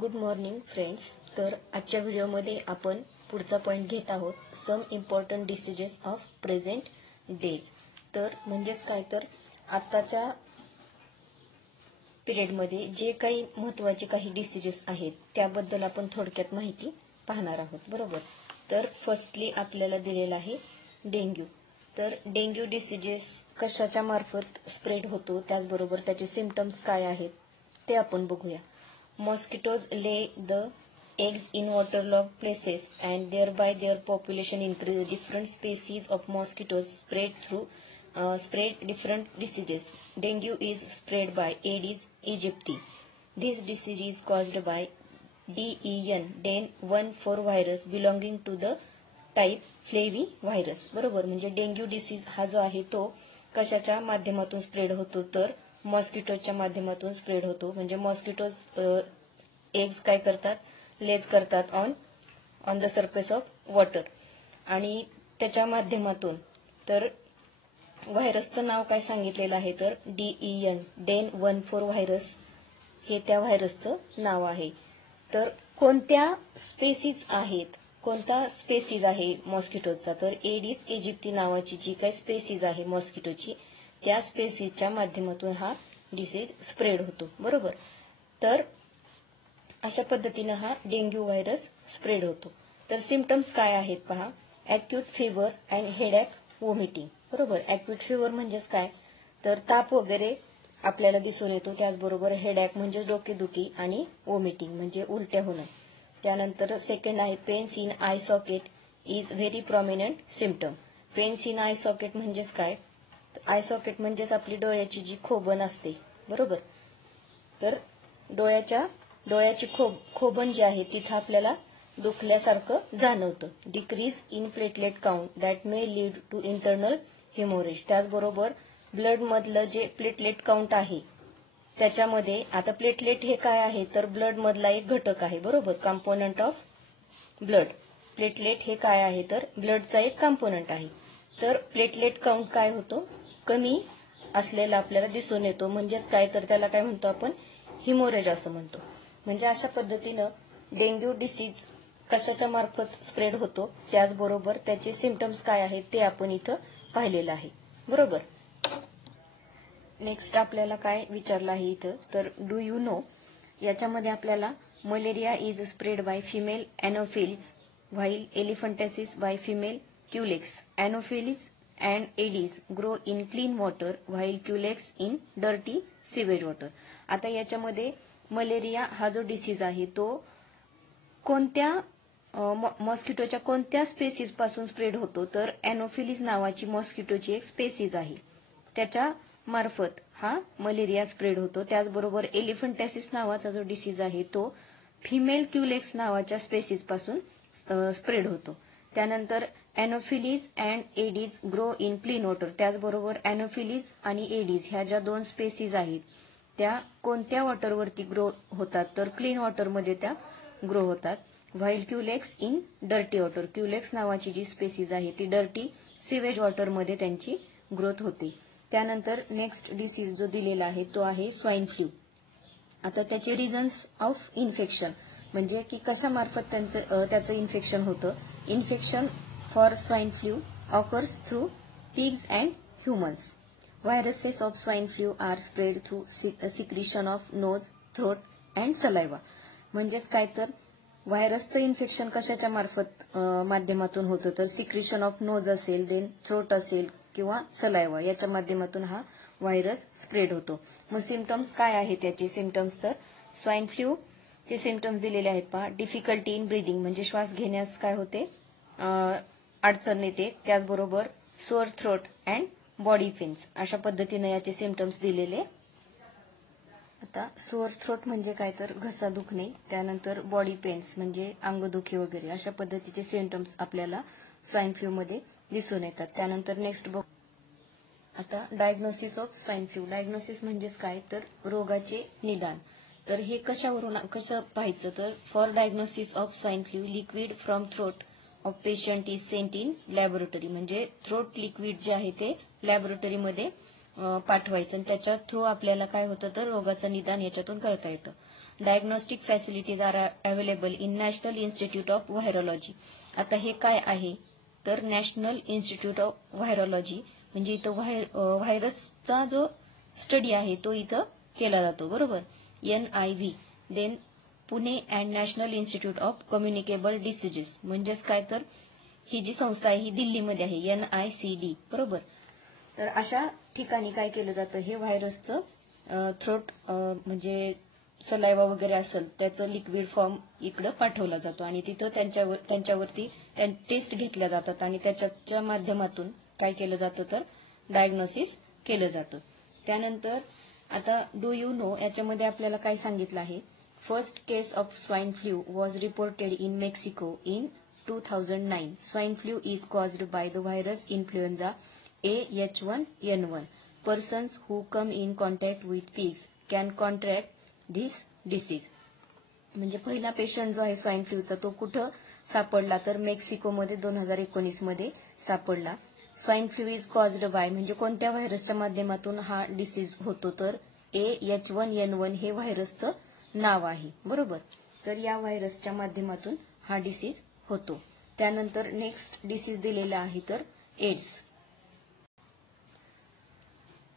Good morning friends. तर आजच्या व्हिडिओमध्ये आपण पुढचा पॉइंट घेत आहोत, some important diseases of present days. तर म्हणजेच काय, तर आताच्या पिरियडमध्ये जे काही महत्त्वाचे काही डिसीजेस आहेत त्याबद्दल आपण थोडक्यात माहिती पाहणार आहोत, बरोबर. तर फर्स्टली आपल्याला दिलेला आहे डेंग्यू. तर डेंग्यू डिसीजेस कशाच्या मार्फत स्प्रेड होतो, त्याचबरोबर त्याचे सिम्पटम्स काय आहेत ते आपण बघूया. Mosquitoes lay the eggs in waterlogged places and thereby their population increase. Different species of mosquitoes spread different diseases. Dengue is spread by Aedes aegypti. This disease is caused by DEN14 virus belonging to the type flavivirus. बरोबर, म्हणजे dengue disease हा जो आहे तो कशाच्या माध्यमातून spread होतो, तर मॉस्किटोच्या माध्यमातून स्प्रेड होतो. म्हणजे मॉस्किटोज एग्स काय करतात, लेज करतात on the surface of water, आणि त्याच्या माध्यमातून तर व्हायरसचं नाव काय सांगितलेलं आहे, तर DEN14 व्हायरस हे त्या व्हायरसचं नाव आहे. तर कोणत्या स्पेसीज आहेत, कोणता स्पेसीज आहे मॉस्किटोचा, तर एडिस इजिप्ती नावाची जी काही स्पेसीज आहे मॉस्किटोची, त्या स्पेसीजच्या माध्यमातून हा डिसीज स्प्रेड होतो, बरोबर. तर अशा पद्धतीने हा डेंग्यू व्हायरस स्प्रेड होतो. तर सिम्पटम्स काय आहेत पहा. ऍक्यूट फीवर अँड हेडॅक, वॉमिटिंग, बरोबर. ऍक्यूट फीवर म्हणजेच काय, तर ताप वगैरे आपल्याला दिसून येतो. त्याचबरोबर हेडॅक म्हणजे डोकेदुखी आणि वॉमिटिंग म्हणजे उलट्या होणं. त्यानंतर सेकंड आहे pains in eye socket is very prominent symptom. Pains in eye socket म्हणजेच काय, आय सॉकेट म्हणजेच आपली डोळ्याची जी खोबण असते, बरोबर. तर डोळ्याची खोबण जी आहे तिथं आपल्याला दुखल्यासारखं जाणवतं. Decrease in platelet count that may lead to internal haemorrhage. त्याचबरोबर ब्लड मधलं जे प्लेटलेट काउंट आहे त्याच्यामध्ये, आता प्लेटलेट हे काय आहे, तर ब्लड मधला एक घटक आहे, बरोबर, कंपोनंट ऑफ ब्लड. प्लेटलेट हे काय आहे, तर ब्लडचा एक कंपोनंट आहे. तर प्लेटलेट काउंट काय होतो, कमी असलेला आपल्याला दिसून येतो. म्हणजेच काय, तर त्याला काय म्हणतो आपण, हिमोरेज असं म्हणतो. म्हणजे अशा पद्धतीनं डेंग्यू डिसीज कशाच्या मार्फत स्प्रेड होतो, त्याचबरोबर त्याचे सिम्पटम्स काय आहेत ते आपण इथं पाहिलेलं आहे, बरोबर. नेक्स्ट आपल्याला काय विचारलं आहे इथं, तर डू यू नो, याच्यामध्ये आपल्याला malaria is spread by female anopheles while elephantiasis by female culex. Anopheles and Aedes grow in clean water while Culex in dirty sewage water. आता याच्यामध्ये मलेरिया हा जो डिसीज आहे तो कोणत्या मॉस्किटोच्या कोणत्या स्पेसीज पासून स्प्रेड होतो, तर एनोफिलिस नावाची मॉस्किटोची एक स्पेसीज आहे त्याच्या मार्फत हा मलेरिया स्प्रेड होतो. त्याचबरोबर एलिफंटॅसिस नावाचा जो डिसीज आहे तो फिमेल क्युलेक्स नावाच्या स्पेसीज पासून स्प्रेड होतो. त्यानंतर Anopheles and Aedes grow in clean water. त्याचबरोबर एनोफिलीज आणि एडीज ह्या ज्या दोन स्पेसीज आहेत त्या कोणत्या वॉटरवरती ग्रो होतात, तर क्लीन वॉटरमध्ये त्या ग्रो होतात. While Culex in dirty water. Culex नावाची जी स्पेसीज आहे ती डर्टी सिवेज वॉटरमध्ये त्यांची ग्रोथ होते. त्यानंतर नेक्स्ट डिसीज जो दिलेला आहे तो आहे स्वाईन फ्लू. आता त्याचे रिझन्स ऑफ इन्फेक्शन म्हणजे की कशा मार्फत त्याचं इन्फेक्शन होतं. Infection for swine flu occurs through pigs and humans. Viruses of swine flu are spread through secretion of nose, throat and saliva. म्हणजेच काय, तर व्हायरसचं इन्फेक्शन कशाच्या माध्यमातून होतं, तर सिक्रेशन ऑफ नोज असेल, देन थ्रोट असेल किंवा सलायवा याच्या माध्यमातून हा व्हायरस स्प्रेड होतो. मग सिम्पटम्स काय आहेत त्याचे सिम्पटम्स, तर स्वाईन फ्लू चे सिम्पटम्स दिलेले आहेत पहा. डिफिकल्टी इन ब्रीदिंग म्हणजे श्वास घेण्यास काय होते, अडचण येते. त्याचबरोबर sore throat and body pains अशा पद्धतीने याचे सिम्पटम्स दिलेले. आता सोअर थ्रोट म्हणजे काय, तर घसा दुखणे. त्यानंतर बॉडी पेन्स म्हणजे अंगदुखी वगैरे अशा पद्धतीचे सिम्पटम्स आपल्याला स्वाईन फ्लू मध्ये दिसून येतात. त्यानंतर नेक्स्ट बघ आता diagnosis of swine flu. Diagnosis म्हणजेच काय, तर रोगाचे निदान. तर हे कसं पाहायचं, तर for diagnosis of swine flu liquid from throat of patient is sent in laboratory. म्हणजे थ्रोट लिक्विड जे आहे ते लॅबोरेटरीमध्ये पाठवायचं आणि त्याच्या थ्रू आपल्याला काय होतं तर रोगाचं निदान याच्यातून करता येतं. Diagnostic facilities are available in National Institute of Virology. आता हे काय आहे तर नॅशनल इन्स्टिट्यूट ऑफ व्हायरोलॉजी म्हणजे इथं व्हायरसचा जो स्टडी आहे तो इथं केला जातो, बरोबर. NIV. Then Pune and National Institute of Communicable Diseases म्हणजेच काय तर ही जी संस्था आहे ही दिल्लीमध्ये आहे, NICD, बरोबर. तर अशा ठिकाणी काय केलं जातं, हे व्हायरसचं थ्रोट म्हणजे सलायवा वगैरे असेल त्याचं लिक्विड फॉर्म इकडं पाठवला जातो आणि तिथं त्यांच्यावरती टेस्ट घेतल्या जातात आणि त्याच्या माध्यमातून काय केलं जातं तर डायग्नोसिस केलं जातं. त्यानंतर आता डू यू नो याच्यामध्ये आपल्याला काय सांगितलं आहे, first case of swine flu was reported in Mexico in 2009. Swine flu is caused by the virus influenza AH1N1. Persons who come in contact with pigs can contract this disease. म्हणजे पहिला patient जो आहे swine फ्लूचा तो कुठं सापडला तर मेक्सिकोमध्ये 2019 मध्ये सापडला. Swine flu is caused bye म्हणजे कोणत्या व्हायरसच्या माध्यमातून हा डिसीज होतो तर AH1N1 हे व्हायरसचं नाव आहे, बरोबर. तर या व्हायरसच्या माध्यमातून हा डिसीज होतो. त्यानंतर नेक्स्ट डिसीज दिलेला आहे तर एड्स.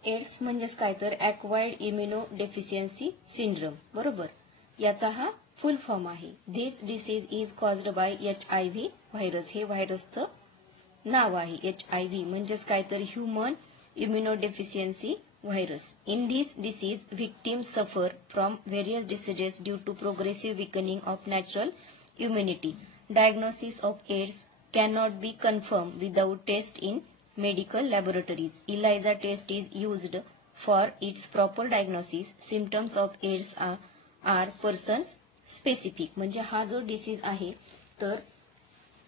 एड्स म्हणजेच काय तर ॲक्वायर्ड इम्युनो डेफिशियन्सी सिंड्रोम, बरोबर. याचा हा फुल फॉर्म आहे. This disease is caused by HIV virus. हे व्हायरसचं नाव आहे HIV म्हणजेच काय तर human immunodeficiency virus. In this disease victims suffer from various diseases due to progressive weakening of natural immunity. Diagnosis of AIDS cannot be confirmed without test in medical laboratories. ELISA test is used for its proper diagnosis. Symptoms of AIDS are person specific. म्हणजे हा जो disease आहे तर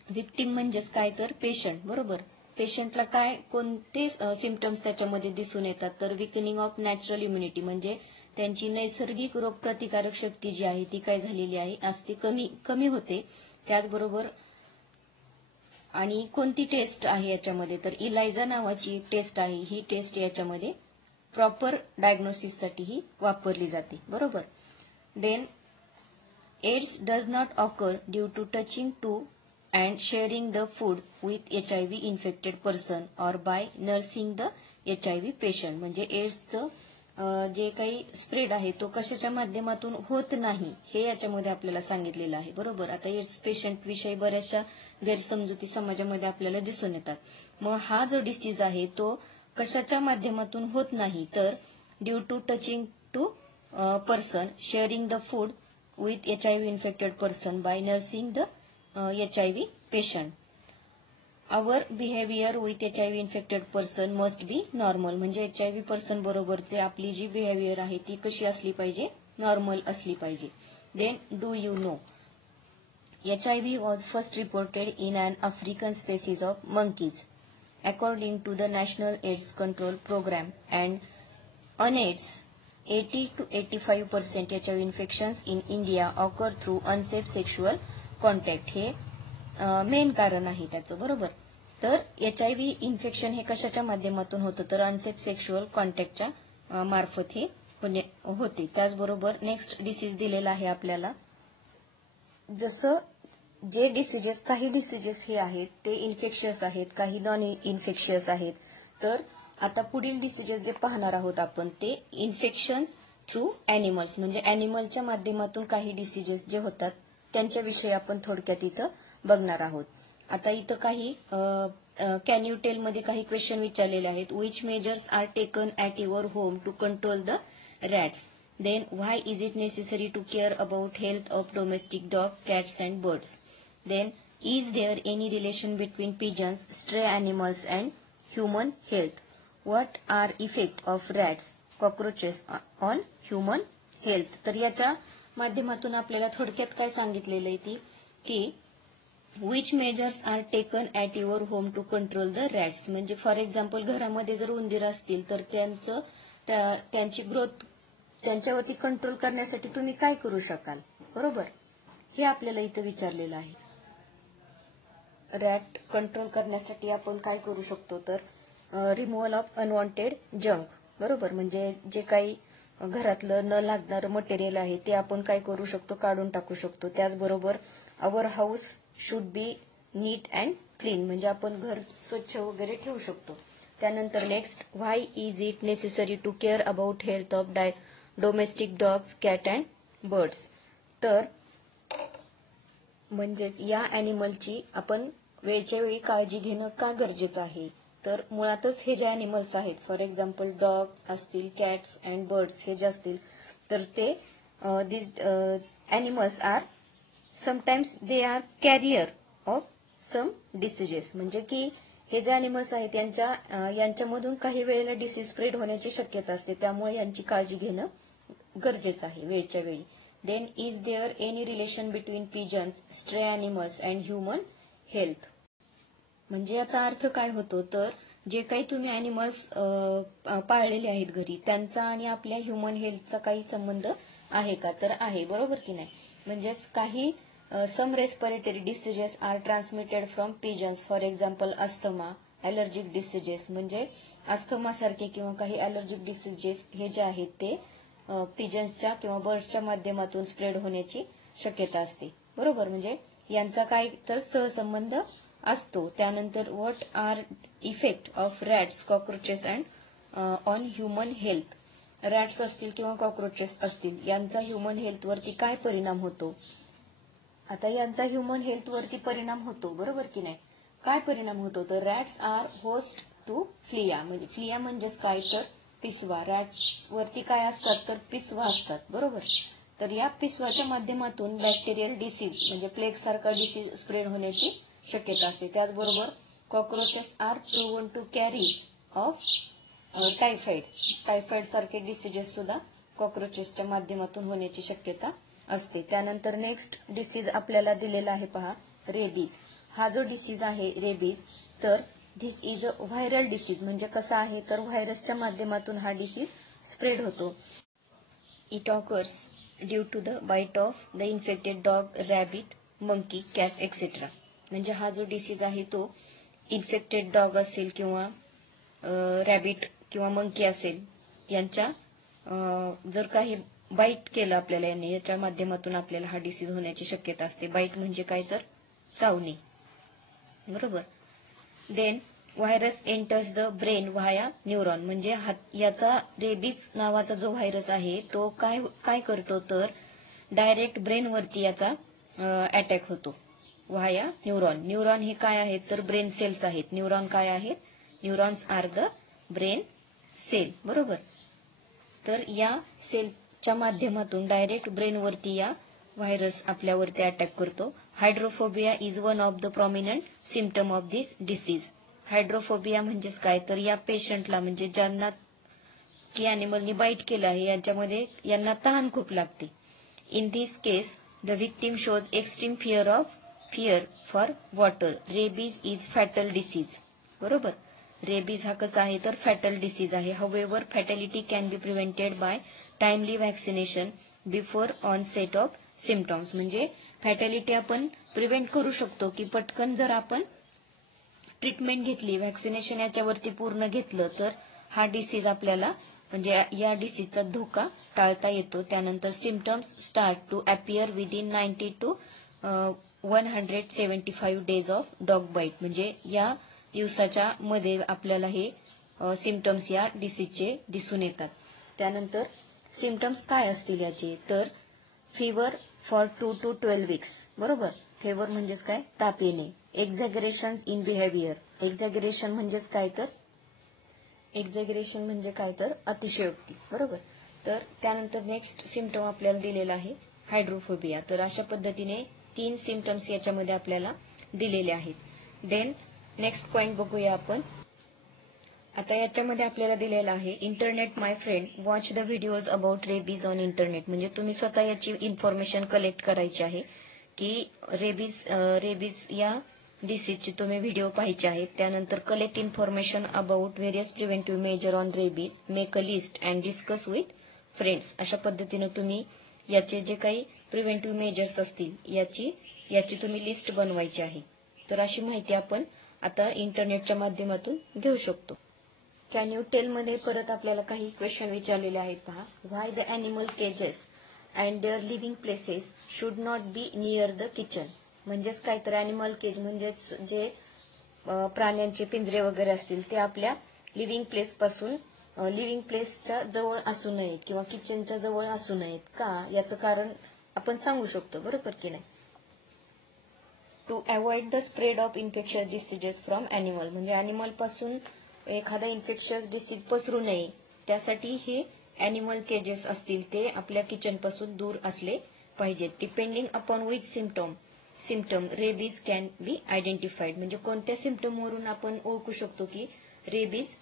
victim म्हणजेच काय तर patient, बरोबर. पेशंटला काय कोणते सिम्पटम्स त्याच्यामध्ये दिसून येतात तर विकनिंग ऑफ नॅचरल इम्युनिटी म्हणजे त्यांची नैसर्गिक रोगप्रतिकारक शक्ती जी आहे ती काय झालेली आहे असते कमी होते. त्याचबरोबर आणि कोणती टेस्ट आहे याच्यामध्ये तर इलायझा नावाची टेस्ट आहे. ही टेस्ट याच्यामध्ये प्रॉपर डायग्नोसिससाठी ही वापरली जाते, बरोबर. Then AIDS does not occur due to touching to and sharing the food with HIV infected person or by nursing the HIV patient. म्हणजे एड्सचं जे काही स्प्रेड आहे तो कशाच्या माध्यमातून होत नाही हे याच्यामध्ये आपल्याला सांगितलेलं आहे, बरोबर. आता एड्स पेशंट विषयी बऱ्याचशा गैरसमजुती समाजामध्ये आपल्याला दिसून येतात. मग हा जो डिसीज आहे तो कशाच्या माध्यमातून होत नाही तर due to touching to person sharing the food with HIV infected person by nursing the HIV patient. Our behaviour with HIV infected person must be normal. म्हणजे HIV पर्सन बरोबरचे आपली जी बिहेवियर आहे ती कशी असली पाहिजे, नॉर्मल असली पाहिजे. Then do you know HIV was first reported in an African species of monkeys. According to the National AIDS Control Program and UNAIDS, 80 to 85% HIV infections in India occur through unsafe sexual contact. हे main कारण आहे त्याचं, बरोबर. तर HIV infection हे कशाच्या माध्यमातून होतं तर अनसेफ सेक्शुअल कॉन्टॅक्टच्या मार्फत हे होते. त्याचबरोबर नेक्स्ट डिसीज दिलेला आहे आपल्याला. जसं जे डिसीजेस काही डिसीजेस हे आहेत ते इन्फेक्शियस आहेत, काही नॉन इन्फेक्शियस आहेत. तर आता पुढील डिसीजेस जे पाहणार आहोत आपण ते इन्फेक्शन्स थ्रू ॲनिमल्स म्हणजे ॲनिमलच्या माध्यमातून काही डिसीजेस जे होतात त्यांच्याविषयी आपण थोडक्यात इथं बघणार आहोत. आता इथं काही कॅन यू टेल मध्ये काही क्वेश्चन विचारलेले आहेत. Which measures are taken at your home to control the rats. Then why is it necessary to care about health of domestic dog, cats and birds? Then is there any relation between pigeons, stray animals and human health? What are effect of rats, cockroaches on human health? तर याच्या माध्यमातून आपल्याला थोडक्यात काय सांगितलेलं आहे की which measures are taken at your home to control the rats. म्हणजे फॉर एक्झाम्पल घरामध्ये जर उंदीर असतील तर त्यांची ग्रोथ त्यांच्यावरती कंट्रोल करण्यासाठी तुम्ही काय करू शकाल, बरोबर. हे आपल्याला इथं विचारलेलं आहे. रॅट कंट्रोल करण्यासाठी आपण काय करू शकतो तर रिमूव्हल ऑफ अनवॉन्टेड जंक बरोबर. म्हणजे जे काही घरातलं न लागणारं मटेरियल आहे ते आपण काय करू शकतो, काढून टाकू शकतो. त्याचबरोबर our house should be neat and clean, म्हणजे आपण घर स्वच्छ वगैरे ठेवू शकतो. त्यानंतर next, why is it necessary to care about health of domestic dogs, cat and birds. तर म्हणजेच या ॲनिमलची आपण वेळच्या वेळी काळजी घेणं का गरजेचं आहे. तर मुळातच हे जे ॲनिमल्स आहेत, फॉर एक्झाम्पल डॉग असतील, कॅट्स अँड बर्ड्स हे जे असतील, तर ते this animals are sometimes they are carrier of some diseases. म्हणजे की हे जे ॲनिमल्स आहेत यांच्यामधून काही वेळेला डिसीज स्प्रेड होण्याची शक्यता असते. त्यामुळे यांची काळजी घेणं गरजेचं आहे वेळच्या वेळी. Then is there any relation between pigeons, stray animals and human health. म्हणजे याचा अर्थ काय होतो, तर जे काही तुम्ही ॲनिमल्स पाळलेले आहेत घरी, त्यांचा आणि आपल्या ह्युमन हेल्थचा काही संबंध आहे का. तर आहे, बरोबर की नाही. म्हणजेच काही some respiratory diseases are transmitted from pigeons, for example asthma, allergic diseases. म्हणजे अस्थमा सारखे किंवा काही ॲलर्जिक डिसीजेस हे जे आहेत ते पिजन्सच्या किंवा बर्ड्सच्या माध्यमातून स्प्रेड होण्याची शक्यता असते. बरोबर. म्हणजे यांचा काय तर सहसंबंध असतो. त्यानंतर what are effect of rats, cockroaches and on human health. Rats असतील किंवा कॉक्रोचेस असतील, यांचा ह्युमन हेल्थवरती काय परिणाम होतो. आता यांचा ह्युमन हेल्थवरती परिणाम होतो, बरोबर की नाही. काय परिणाम होतो, तर rats are host to flea. म्हणजे फ्लिया म्हणजेच काय तर पिसवा. रॅट्स वरती काय असतात, तर पिसवा असतात. बरोबर. तर या पिसवाच्या माध्यमातून बॅक्टेरियल डिसीज म्हणजे प्लेग सारखा डिसीज स्प्रेड होण्याची शक्यता असते. त्याचबरोबर cockroaches are proven to carry of typhoid सारखे डिसीजेस सुद्धा कॉक्रोचेसच्या माध्यमातून होण्याची शक्यता असते. त्यानंतर नेक्स्ट डिसीज आपल्याला दिलेला आहे पहा, रेबीज. हा जो डिसीज आहे रेबीज, तर this is a viral disease. म्हणजे कसा आहे, तर व्हायरसच्या माध्यमातून हा डिसीज स्प्रेड होतो. It occurs due to the bite of the infected dog, rabbit, monkey, cat etcetera. म्हणजे हा जो डिसीज आहे तो इन्फेक्टेड डॉग असेल किंवा रॅबिट किंवा मंकी असेल, यांच्या जर काही बाईट केलं आपल्याला याच्या माध्यमातून आपल्याला हा डिसीज होण्याची शक्यता असते. बाईट म्हणजे काय तर चावणे. बरोबर. Then virus enters the brain via neuron. म्हणजे याचा रेबीज नावाचा जो व्हायरस आहे तो काय करतो, तर डायरेक्ट ब्रेनवरती याचा अटॅक होतो व्हाया न्यूरॉन. न्यूरॉन हे काय आहेत, तर ब्रेन सेल्स आहेत. न्यूरॉन काय आहेत, neurons are the brain cell. बरोबर. तर या सेलच्या माध्यमातून डायरेक्ट ब्रेनवरती या व्हायरस आपल्यावरती अटॅक करतो. Hydrophobia is one of the prominent symptom of this disease. Hydrophobia म्हणजेच काय, तर या पेशंटला म्हणजे ज्यांना की ॲनिमलनी बाईट केलं आहे यांना तहान खूप लागते. In this case the victim shows extreme fear for water. Rabies is fatal disease. बरोबर. रेबीज हा कसा आहे, तर फॅटल डिसीज आहे. However fatality can be prevented by timely vaccination before onset of symptoms. म्हणजे फॅटॅलिटी आपण प्रिव्हेंट करू शकतो की पटकन जर आपण ट्रीटमेंट घेतली, व्हॅक्सिनेशन याच्यावरती पूर्ण घेतलं, तर हा डिसीज आपल्याला म्हणजे या डिसीजचा धोका टाळता येतो. त्यानंतर symptoms start to appear within 90 to 175 days of dog bite. म्हणजे या दिवसाच्या मध्ये आपल्याला हे सिम्पटम्स या डिसीजचे दिसून येतात. त्यानंतर सिम्पटम्स काय असतील याचे, तर फीवर फॉर 2 to 12 weeks. बरोबर. फेवर म्हणजेच काय, ताप येणे. Exaggeration in behaviour. एक्झॅगरेशन म्हणजेच काय तर अतिशयोक्ती. बरोबर. तर त्यानंतर नेक्स्ट सिम्पटम आपल्याला दिलेला आहे हायड्रोफोबिया. तर अशा पद्धतीने 3 सिम्पटम्स याच्यामध्ये आपल्याला दिलेले आहेत. देन नेक्स्ट पॉइंट बघूया आपण. आता याच्यामध्ये आपल्याला दिलेला आहे internet my friend, watch the videos about rabies on internet. म्हणजे तुम्ही स्वतः याची इन्फॉर्मेशन कलेक्ट करायची आहे की रेबीज या डिसीजचे तुम्ही व्हिडिओ पाहायचे आहेत. त्यानंतर collect information about various preventive major on rabies, make a list and discuss with friends. अशा पद्धतीने तुम्ही याचे जे काही प्रिव्हेंटिव्ह मेजर्स असतील याची तुम्ही लिस्ट बनवायची आहे. तर अशी माहिती आपण आता इंटरनेटच्या माध्यमातून घेऊ शकतो. कॅन यू टेल मध्ये परत आपल्याला काही क्वेश्चन विचारलेले आहेत पहा. Why the animal cages and their living places should not be near the kitchen. म्हणजेच काय तर ॲनिमल केज म्हणजेच जे प्राण्यांचे पिंजरे वगैरे असतील ते आपल्या लिव्हिंग प्लेस पासून लिव्हिंग प्लेसच्या जवळ असू नयेत किंवा किचनच्या जवळ असू नयेत. का याचं कारण आपण सांगू शकतो, बरोबर की नाही. To avoid the spread of infectious diseases from animal, म्हणजे ॲनिमल पासून एखादा इन्फेक्शियस डिसीज पसरू नये त्यासाठी हे ॲनिमल केजेस असतील ते आपल्या किचन पासून दूर असले पाहिजेत. Depending upon which symptom rabies can be identified, म्हणजे कोणत्या सिम्पटम वरून आपण ओळखू शकतो की रेबीज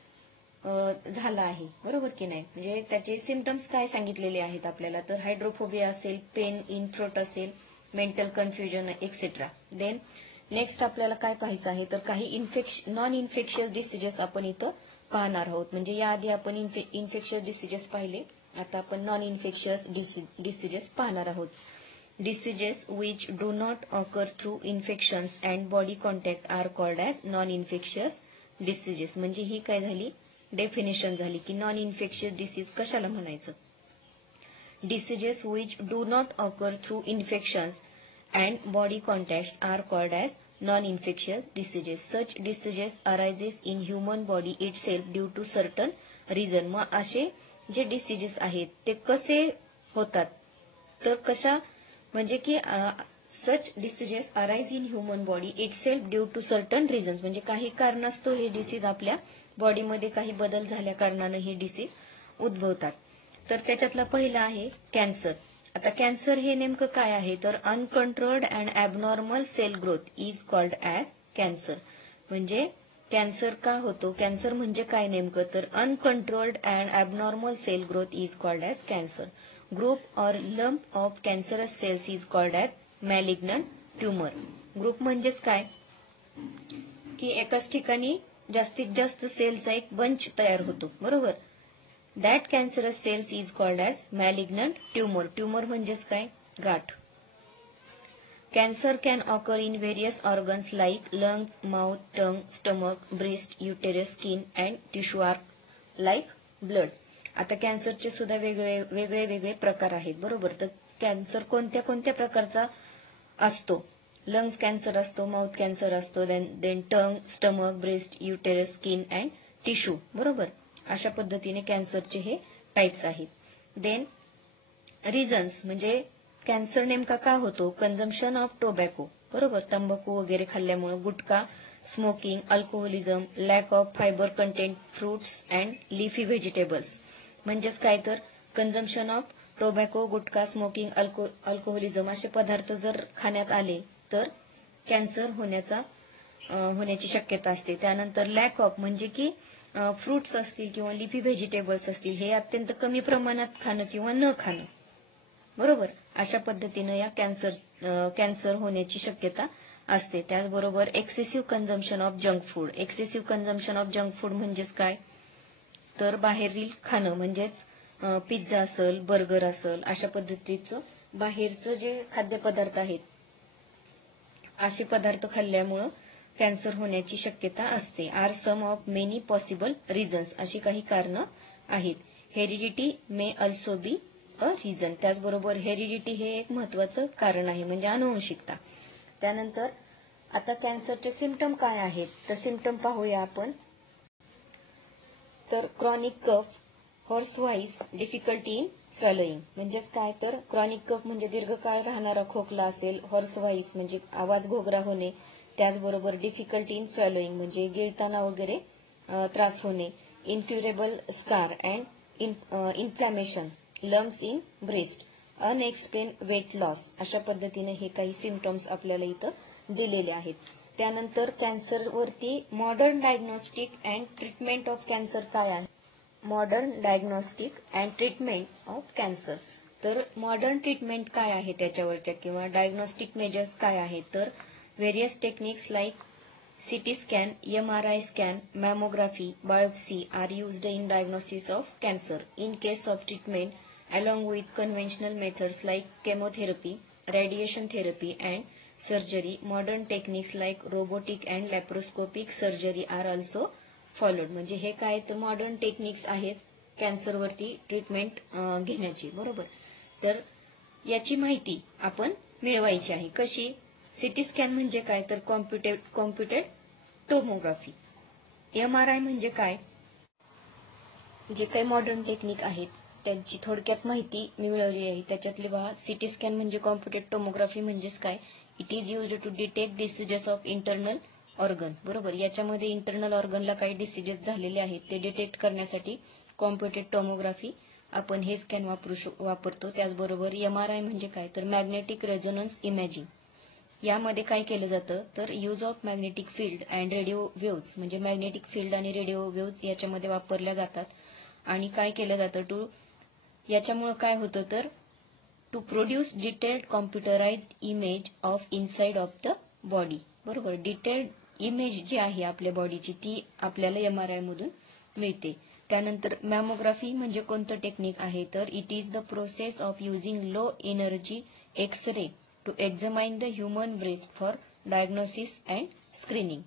झाला आहे, बरोबर की नाही. म्हणजे त्याचे सिम्पटम्स काय सांगितलेले आहेत आपल्याला, तर हायड्रोफोबिया असेल, पेन इन थ्रोट असेल, mental confusion etcetera. Then next आपल्याला काय पाहायचं आहे, तर काही नॉन इन्फेक्शियस डिसीजेस आपण इथं पाहणार आहोत. म्हणजे याआधी आपण इन्फेक्शियस डिसीजेस पाहिले, आता आपण नॉन इन्फेक्शियस डिसीजेस पाहणार आहोत. Diseases which do not occur through infections and body contact are called as non infectious diseases. म्हणजे ही काय झाली, डेफिनेशन झाली की नॉन इन्फेक्शियस डिसीज कशाला म्हणायचं. Diseases which do not occur through infections and body contacts are called as non-infectious diseases. Such diseases arises in human body itself due to certain reason. मग असे जे डिसीजेस आहेत ते कसे होतात, तर कशा म्हणजे की such diseases arise in human body itself due to certain reasons, म्हणजे काही कारणास्तव हे डिसीज आपल्या बॉडीमध्ये काही बदल झाल्या कारणाने हे डिसीज उद्भवतात. तर त्याच्यातला पहिला आहे कॅन्सर. आता कॅन्सर हे नेमकं काय आहे, तर uncontrolled and abnormal cell growth is called as cancer. म्हणजे कॅन्सर का होतो, कॅन्सर म्हणजे काय नेमकं, तर uncontrolled and abnormal cell growth is called as cancer. Group or lump of cancerous cells is called as malignant tumour. Group म्हणजेच काय की एकाच ठिकाणी जास्तीत जास्त सेलचा एक बंच तयार होतो, बरोबर. That cancerous cells is called as malignant tumor. Tumor म्हणजेच काय, गाठ. Cancer can occur in various organs like lungs, mouth, tongue, stomach, breast, uterus, skin and tissue are like blood. आता कॅन्सरचे सुद्धा वेगळे प्रकार आहेत, बरोबर. तर कॅन्सर कोणत्या कोणत्या प्रकारचा असतो, लंग्स कॅन्सर असतो, माउथ कॅन्सर असतो, then tongue, stomach, breast, uterus, skin and tissue, बरोबर. अशा पद्धतीने कॅन्सरचे हे टाइप्स आहेत. देन रिझन्स, म्हणजे कॅन्सर नेमका का होतो, कन्झम्पशन ऑफ टोबॅको, बरोबर, तंबाखू वगैरे खाल्ल्यामुळे, gutkha, smoking, alcoholism, lack of fibre content fruits and leafy vegetables. म्हणजेच काय तर consumption of tobacco, gutkha, smoking, alcoholism असे पदार्थ जर खाण्यात आले तर कॅन्सर होण्याची शक्यता असते. त्यानंतर लॅक ऑफ म्हणजे की फ्रुट्स असतील किंवा लिफी व्हेजिटेबल्स असतील हे अत्यंत कमी प्रमाणात खाणं किंवा न खाणं, बरोबर. अशा पद्धतीनं या कॅन्सर होण्याची शक्यता असते. त्याचबरोबर excessive consumption of junk food. Excessive consumption of junk food म्हणजेच काय, तर बाहेरील खाणं, म्हणजेच पिझ्झा असेल, बर्गर असेल, अशा पद्धतीचं बाहेरचं जे खाद्यपदार्थ आहेत असे पदार्थ खाल्ल्यामुळं कॅन्सर होण्याची शक्यता असते. Are some of many possible reasons, अशी काही कारणं आहेत. Heredity may also be a reason. त्याचबरोबर हेरिडिटी हे एक महत्वाचं कारण आहे, म्हणजे अनुवंशिकता. त्यानंतर आता कॅन्सरचे सिम्पटम काय आहेत, तर सिम्पटम पाहूया आपण. तर chronic cough, hoarse voice, difficulty in swallowing. म्हणजेच काय, तर क्रॉनिक कफ म्हणजे दीर्घकाळ राहणारा खोकला असेल, हॉर्स व्हॉइस म्हणजे आवाज घोगरा होणे, त्याचबरोबर डिफिकल्टी इन स्वॅलोईंग म्हणजे गिळताना वगैरे त्रास होणे, incurable scar and inflammation, lumps in breast, unexplain weight loss. अशा पद्धतीने हे काही सिम्पटम्स आपल्याला इथं दिलेले आहेत. त्यानंतर कॅन्सरवरती modern diagnostic and treatment of cancer काय आहे. Modern diagnostic and treatment of cancer. तर मॉडर्न ट्रीटमेंट काय आहे त्याच्यावरच्या किंवा डायग्नोस्टिक मेजर्स काय आहेत, तर various techniques like CT scan, MRI scan, mammography, biopsy are used in diagnosis of cancer. In case of treatment, along with conventional methods like chemotherapy, radiation therapy and surgery, modern techniques like robotic and laparoscopic surgery are also followed. म्हणजे हे काय तर modern techniques आहेत कॅन्सरवरती treatment घेण्याची. बरोबर. तर याची माहिती आपण मिळवायची आहे. कशी? सिटी स्कॅन म्हणजे काय तर कॉम्प्युटेड टोमोग्राफी. MRI म्हणजे काय? जे काही मॉडर्न टेक्निक आहेत त्यांची थोडक्यात माहिती मी मिळवली आहे. त्याच्यातले पहा, सिटी स्कॅन म्हणजे कॉम्प्युटेड टोमोग्राफी म्हणजेच काय? It is used to detect diseases of internal organ. बरोबर. याच्यामध्ये इंटरनल ऑर्गनला काही डिसीजेस झालेले आहेत ते डिटेक्ट करण्यासाठी कॉम्प्युटेड टोमोग्राफी आपण हे स्कॅन वापरतो. त्याचबरोबर MRI म्हणजे काय तर मॅग्नेटिक रेझोनन्स इमेजिंग. यामध्ये काय केलं जातं तर use of magnetic field and radio waves म्हणजे मॅग्नेटिक फील्ड आणि रेडिओ वेव्हज याच्यामध्ये वापरल्या जातात. आणि काय केलं जातं याच्यामुळे काय होतं तर to produce detailed computerised image of inside of the body. बरोबर. डिटेल्ड इमेज जी आहे आपल्या बॉडीची ती आपल्याला MRI मधून मिळते. त्यानंतर मॅमोग्राफी म्हणजे कोणतं टेक्निक आहे तर it is the process of using low energy X ray to examine the human breast for diagnosis and screening.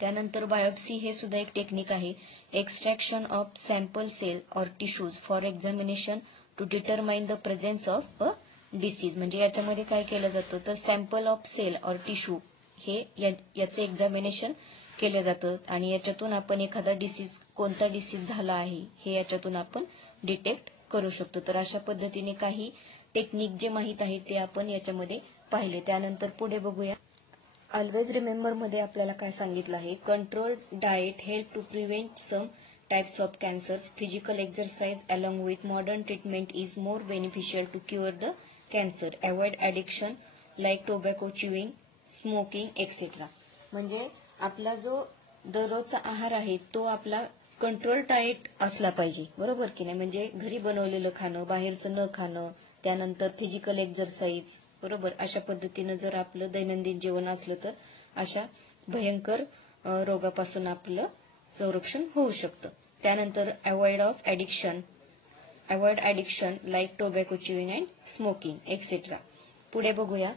त्यानंतर बायोप्सी हे सुद्धा एक टेक्निक आहे. Extraction of sample cell or tissues for examination to determine the presence of a disease. म्हणजे याच्यामध्ये काय केलं जातं तर sample of cell or tissue हे याचं एक्झामिनेशन केलं जातं आणि याच्यातून आपण एखादा डिसीज कोणता डिसीज झाला आहे हे याच्यातून आपण डिटेक्ट करू शकतो. तर अशा पद्धतीने काही टेक्निक जे माहित आहे ते आपण याच्यामध्ये पाहिले. त्यानंतर पुढे बघूया. ऑलवेज रिमेंबर मध्ये आपल्याला काय सांगितलं आहे? Control diet help to prevent some types of cancers. Physical exercise along with modern treatment is more beneficial to cure the cancer. Avoid addiction like tobacco chewing, smoking etcetera. म्हणजे आपला जो दररोजचा आहार आहे तो आपला कंट्रोल डाएट असला पाहिजे. बरोबर की नाही? म्हणजे घरी बनवलेलं खाणं, बाहेरचं न खाणं, त्यानंतर फिजिकल एक्सरसाइज. बरोबर. अशा पद्धतीनं जर आपलं दैनंदिन जीवन असलं तर अशा भयंकर रोगापासून आपलं संरक्षण होऊ शकतं. त्यानंतर avoid addiction like tobacco chewing and smoking etcetera. पुढे बघूया.